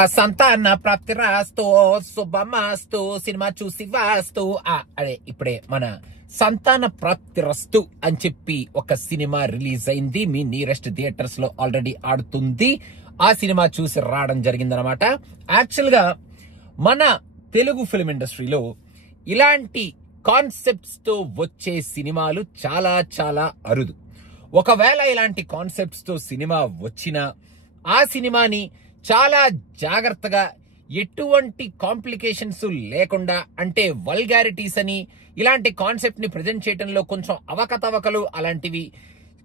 ఆ సంతాన ప్రాప్తి రాస్తూ శుభమాస్తూ సినిమా చూసి వాస్తూ అదే ఇప్పుడే మన సంతాన ప్రాప్తి రస్తు అని చెప్పి ఒక సినిమా రిలీజ్ అయింది. మీ నియరెస్ట్ థియేటర్స్ లో ఆల్రెడీ ఆడుతుంది. ఆ సినిమా చూసి రావడం జరిగిందనమాట. యాక్చువల్ గా మన తెలుగు ఫిల్మ్ ఇండస్ట్రీలో ఇలాంటి కాన్సెప్ట్స్ తో వచ్చే సినిమాలు చాలా చాలా అరుదు. ఒకవేళ ఇలాంటి కాన్సెప్ట్స్ తో సినిమా వచ్చినా ఆ సినిమాని చాలా జాగ్రత్తగా ఎటువంటి కాంప్లికేషన్స్ లేకుండా, అంటే వల్గారిటీస్ అని ఇలాంటి కాన్సెప్ట్ ని ప్రజెంట్ చేయడంలో కొంచెం అవకతవకలు అలాంటివి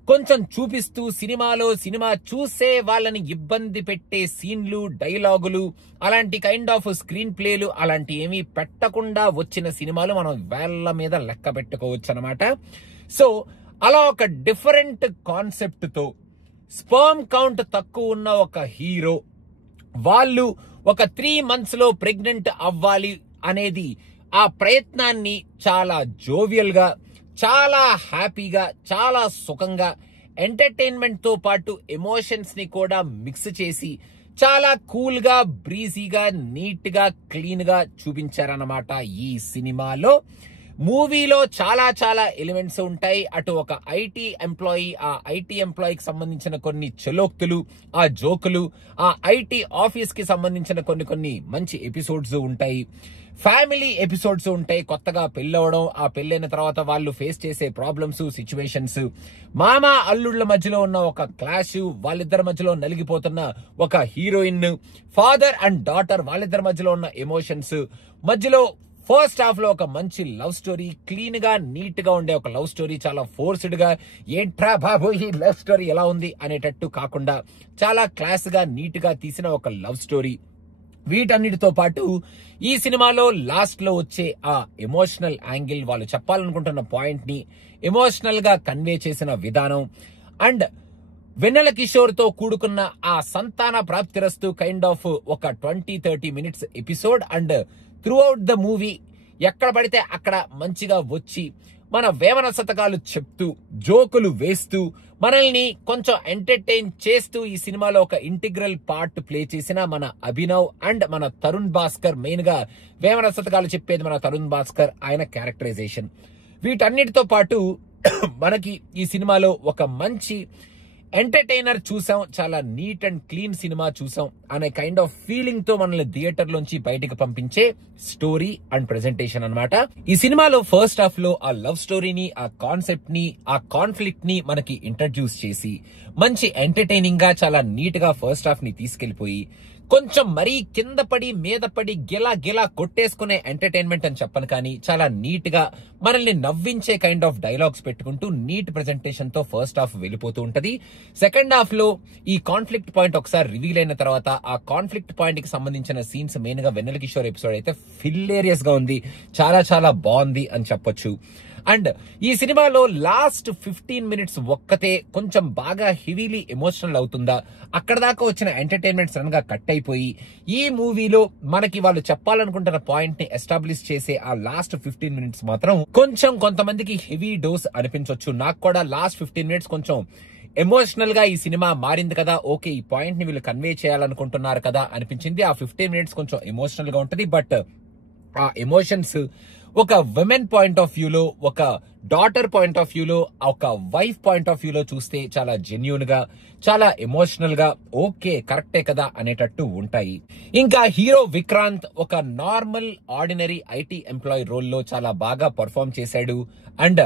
కొంచెం చూపిస్తూ సినిమా చూసే వాళ్ళని ఇబ్బంది పెట్టే సీన్లు, డైలాగులు, అలాంటి కైండ్ ఆఫ్ స్క్రీన్ ప్లేలు అలాంటి ఏమీ పెట్టకుండా వచ్చిన సినిమాలు మనం వేళ్ల మీద లెక్క పెట్టుకోవచ్చు అనమాట. సో అలా ఒక డిఫరెంట్ కాన్సెప్ట్ తో స్పర్మ్ కౌంట్ తక్కువ ఉన్న ఒక హీరో వాళ్ళు ఒక 3 months లో ప్రెగ్నెంట్ అవ్వాలి అనేది ఆ ప్రయత్నాన్ని చాలా జోవియల్ గా, చాలా హ్యాపీగా, చాలా సుఖంగా, ఎంటర్టైన్మెంట్ తో పాటు ఎమోషన్స్ ని కూడా మిక్స్ చేసి చాలా కూల్ గా, బ్రీజీగా, నీట్ గా, క్లీన్ గా చూపించారన్నమాట ఈ సినిమాలో. మూవీలో చాలా చాలా ఎలిమెంట్స్ ఉంటాయి. అటు ఒక ఐటీ ఎంప్లాయీ, ఆ ఐటీ ఎంప్లాయీకి సంబంధించిన కొన్ని చలోక్తులు, ఆ జోకులు, ఆ ఐటీ ఆఫీస్ కి సంబంధించిన కొన్ని మంచి ఎపిసోడ్స్ ఉంటాయి. ఫ్యామిలీ ఎపిసోడ్స్ ఉంటాయి. కొత్తగా పెళ్ళవడం, ఆ పెళ్ళైన తర్వాత వాళ్ళు ఫేస్ చేసే ప్రాబ్లమ్స్, సిచ్యువేషన్స్, మామ అల్లుళ్ళ మధ్యలో ఉన్న ఒక క్లాష్, వాళ్ళిద్దరి మధ్యలో నలిగిపోతున్న ఒక హీరోయిన్, ఫాదర్ అండ్ డాటర్ వాళ్ళిద్దరి మధ్యలో ఉన్న ఎమోషన్స్, మధ్యలో ఫస్ట్ హాఫ్ లో ఒక మంచి లవ్ స్టోరీ, క్లీన్ గా, నీట్ గా ఉండే ఒక లవ్ స్టోరీ, చాలా ఫోర్స్డ్ గా ఏంట్రా బాబు ఈ లవ్ స్టోరీ ఎలా ఉంది అనేటట్టు కాకుండా చాలా క్లాస్ గా, నీట్ గా తీసిన ఒక లవ్ స్టోరీ. వీటన్నిటితో పాటు ఈ సినిమాలో లాస్ట్ లో వచ్చే ఆ ఎమోషనల్ యాంగిల్, వాళ్ళు చెప్పాలనుకుంటున్న పాయింట్ ని ఎమోషనల్ గా కన్వే చేసిన విధానం, అండ్ వెన్నెల కిషోర్ తో కూడుకున్న ఆ సంతాన ప్రాప్తిరస్తు కైండ్ ఆఫ్ ఒక 20-30 minutes episode. And through out the movie ఎక్కడ పడితే అక్కడ మంచిగా వచ్చి మన వేమన శతకాలు చెప్తూ, జోకులు వేస్తూ, మనల్ని కొంచెం ఎంటర్టైన్ చేస్తూ ఈ సినిమాలో ఒక ఇంటిగ్రల్ పార్ట్ ప్లే చేసిన మన అభినవ్ అండ్ మన తరుణ్ భాస్కర్, మెయిన్ గా వేమన శతకాలు చెప్పేది మన తరుణ్ భాస్కర్, ఆయన క్యారెక్టరైజేషన్, వీటన్నిటితో పాటు మనకి ఈ సినిమాలో ఒక మంచి ఎంటర్టైనర్ చూసాం. చాలా నీట్ అండ్ క్లీన్ సినిమా చూసాం అనే కైండ్ ఆఫ్ ఫీలింగ్ తో మనల్ని థియేటర్ లోంచి బయటకు పంపించే స్టోరీ అండ్ ప్రెజెంటేషన్ అన్నమాట. ఈ సినిమాలో ఫస్ట్ హాఫ్ లో ఆ లవ్ స్టోరీని, ఆ కాన్సెప్ట్ ని, ఆ కాన్ఫ్లిక్ట్ ని మనకి ఇంట్రడ్యూస్ చేసి మంచి ఎంటర్టైనింగ్ గా, చాలా నీట్ గా ఫస్ట్ హాఫ్ ని తీసుకెళ్లిపోయి కొంచెం మరీ కింద పడి మీద పడి గిలా కొట్టేసుకునే ఎంటర్టైన్మెంట్ అని చెప్పను, కానీ చాలా నీట్ గా మనల్ని నవ్వించే కైండ్ ఆఫ్ డైలాగ్స్ పెట్టుకుంటూ నీట్ ప్రెజెంటేషన్ తో ఫస్ట్ హాఫ్ వెళ్ళిపోతూ ఉంటది. సెకండ్ హాఫ్ లో ఈ కాన్ఫ్లిక్ట్ పాయింట్ ఒకసారి రివీల్ అయిన తర్వాత ఆ కాన్ఫ్లిక్ట్ పాయింట్ కి సంబంధించిన సీన్స్, మెయిన్ గా వెన్నెల కిషోర్ ఎపిసోడ్ అయితే హిలేరియస్ గా ఉంది, చాలా చాలా బాగుంది అని చెప్పొచ్చు. అండ్ ఈ సినిమాలో లాస్ట్ 15 minutes ఒక్కతే కొంచెం బాగా హెవీలీ ఎమోషనల్ అవుతుందా, అక్కడ దాకా వచ్చిన ఎంటర్టైన్మెంట్ సడన్ గా కట్ అయిపోయి ఈ మూవీలో మనకి వాళ్ళు చెప్పాలనుకుంటున్న పాయింట్ ని ఎస్టాబ్లిష్ చేసే ఆ లాస్ట్ 15 minutes మాత్రం కొంచెం కొంతమందికి హెవీ డోస్ అనిపించవచ్చు. నాకు కూడా లాస్ట్ 15 minutes కొంచెం ఎమోషనల్ గా ఈ సినిమా మారింది కదా, ఓకే ఈ పాయింట్ ని వీళ్ళు కన్వే చేయాలనుకుంటున్నారు కదా అనిపించింది. ఆ 15 minutes కొంచెం ఎమోషనల్ గా ఉంటది. బట్ ఆ ఎమోషన్స్ ఒక విమెన్ పాయింట్ ఆఫ్ వ్యూలో, ఒక డాటర్ పాయింట్ ఆఫ్ వ్యూలో, ఒక వైఫ్ పాయింట్ ఆఫ్ వ్యూలో చూస్తే చాలా జెన్యూన్ గా, చాలా ఎమోషనల్ గా ఓకే కరెక్టే కదా అనేటట్టు ఉంటాయి. ఇంకా హీరో విక్రాంత్ ఒక నార్మల్ ఆర్డినరీ ఐటీ ఎంప్లాయీ రోల్లో చాలా బాగా పర్ఫార్మ్ చేశాడు. అండ్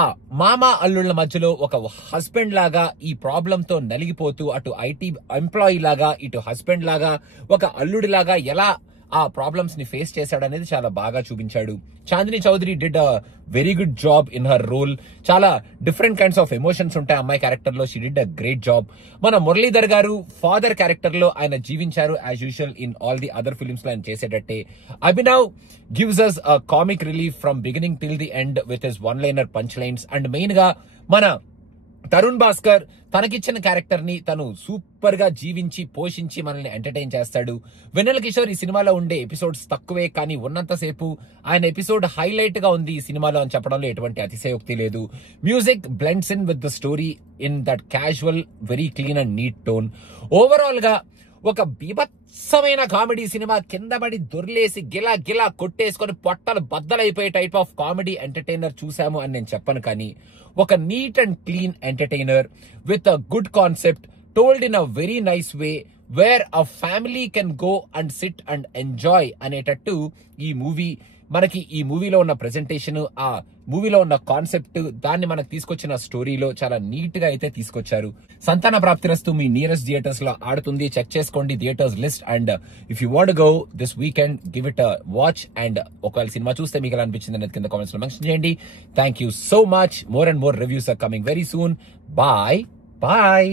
ఆ మామ అల్లుళ్ళ మధ్యలో ఒక హస్బెండ్ లాగా ఈ ప్రాబ్లం తో నలిగిపోతూ, అటు ఐటీ ఎంప్లాయీ లాగా, ఇటు హస్బెండ్ లాగా, ఒక అల్లుడి లాగా ఎలా ఆ ప్రాబ్లమ్స్ ని ఫేస్ చేశాడు అనేది చాలా బాగా చూపించాడు. Chandini Chowdary did a very good job in her role. చాలా డిఫరెంట్ కైండ్స్ ఆఫ్ ఎమోషన్స్ ఉంటాయి అమ్మాయి క్యారెక్టర్ లో. She did a great job. మన మురళీధర్ గారు ఫాదర్ క్యారెక్టర్ లో ఆయన జీవించారు as usual in all the other films లో ఆయన చేసేటట్టే. Abhinav gives us a comic relief from beginning till the end with his one liner punch lines. And main గా మన తరుణ్ భాస్కర్ తనకిచ్చిన క్యారెక్టర్ ని తను సూపర్ గా జీవించి పోషించి మనల్ని ఎంటర్టైన్ చేస్తాడు. వెన్నెల కిషోర్ ఈ సినిమాలో ఉండే ఎపిసోడ్స్ తక్కువే, కానీ ఉన్నంతసేపు ఆయన ఎపిసోడ్ హైలైట్ గా ఉంది ఈ సినిమాలో అని చెప్పడంలో ఎటువంటి అతిశయోక్తి లేదు. Music blends in with the story in that casual, very clean and neat tone. Overall గా ఒక బీభత్సమైన కామెడీ సినిమా, కింద పడి దొర్లేసి గిలా గిలా కొట్టేసుకొని పొట్టలు బద్దలైపోయే టైప్ ఆఫ్ కామెడీ ఎంటర్టైనర్ చూసాము అని నేను చెప్పను, కానీ ఒక neat and clean entertainer with a good concept told in a very nice way where a family can go and sit and enjoy అనేటట్టు ఈ మూవీ మనకి, ఈ మూవీలో ఉన్న ప్రెజెంటేషన్, ఆ మూవీలో ఉన్న కాన్సెప్ట్, దాన్ని మనకు తీసుకొచ్చిన స్టోరీలో చాలా నీట్ గా అయితే తీసుకొచ్చారు. సంతాన ప్రాప్తిరస్తు మీ నియరెస్ట్ థియేటర్స్ లో ఆడుతుంది. చెక్ చేసుకోండి theatres list. And if you want go this weekend, give it a watch. And ఒకవేళ సినిమా చూస్తే మీకు ఎలా అనిపించింది అనేది కింద కామెంట్స్ లో మెన్షన్ చేయండి. Thank you so much. More and more reviews are coming very soon. Bye bye.